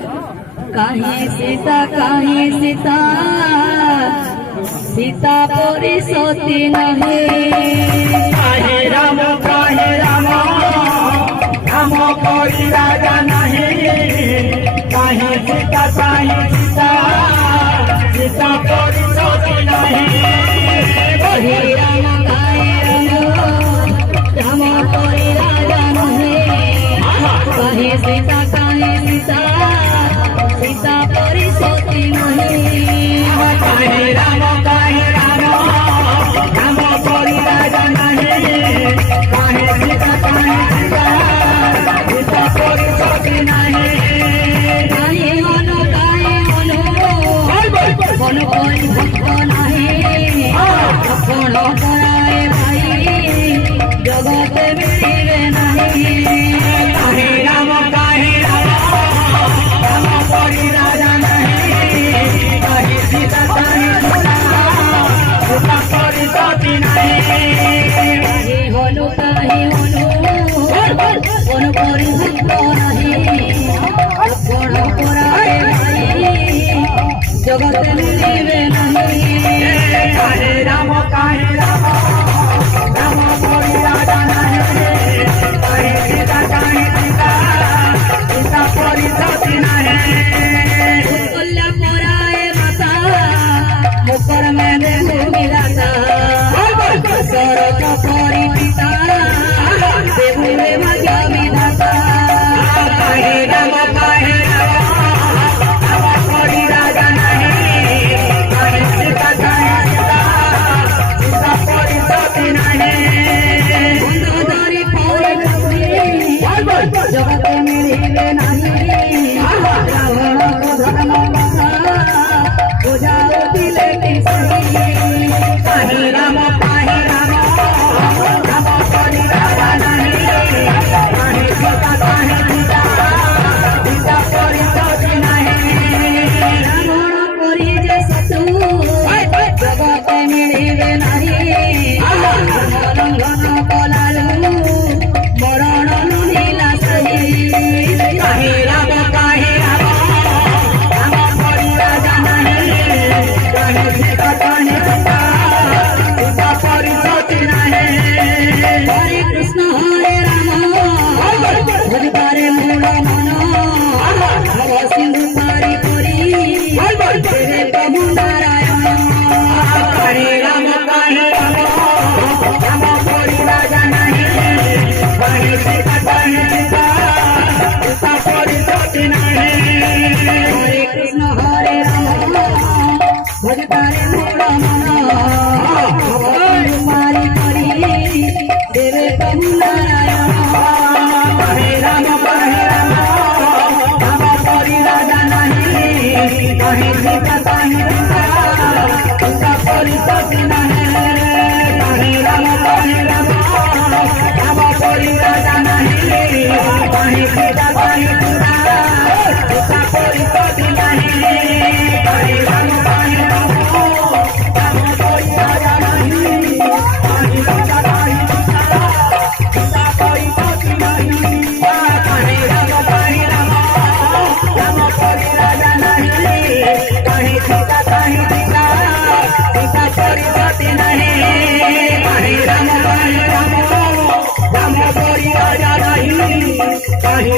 कहीं सीता सीता परी सती नहीं। काहे राम राम कोई राजा नहीं। काहे सीता सीता परी सती नहीं। कहे राम राम परी राजा नहीं। कहे सीता सीता परी सती नहीं। काहे राम कोई राजा नहीं। काहे सीता सीता परी सती नहीं। कहे मनो मन कोई भक्त नहीं। कौन कराए भाई जगत मिले नहीं। काहे राम कोई राजा नहीं। काहे सीता सीता परी सती नहीं। कहे हनु कौन करी भक्त नहीं। कौन कराए भाई जगत मिले नहीं। काहे राम कोई राजा नहीं। काहे सीता सीता परी सती नहीं। कल्या पराए माता मुकर में देखो मिलाता। सरक परी पिता देवुले भाग्य विधाता। काहे राम कोई राजा नहीं। काहे सीता सीता परी सती नहीं। बंधधारी पौर जगत मिले नहीं। रावण को धर्म बुझाओ दिले की सही। काहे राम कोई राजा नहीं। काहे सीता सीता परी सती नहीं। रावण परी जे सतु जगत मिले नहीं। लंघन कलालु मरण नुहिला सही। काहे राम कोई राजा नहीं। काहे सीता सीता परी सती नहीं। हरे कृष्ण हरे राम हरिबारे मूल मन। भव सिंधु पारी करी तेरे प्रभु नारायण। काहे राम कोई राजा नहीं। काहे सीता सीता परी सती नहीं। हरे कृष्ण हरे राम हरिबारे मूल मन। भव सिंधु पारी करी तेरे प्रभु नारायण। काहे राम कोई राजा नहीं। काहे सीता सीता परी सती नहीं। काहे राम कोई राजा नहीं। काहे सीता सीता परी सती नहीं। काहे राम कोई राजा नहीं। काहे सीता सीता परी सती नहीं। काहे राम कोई राजा नहीं। काहे सीता सीता परी सती नहीं। काहे राम कोई राजा नहीं। काहे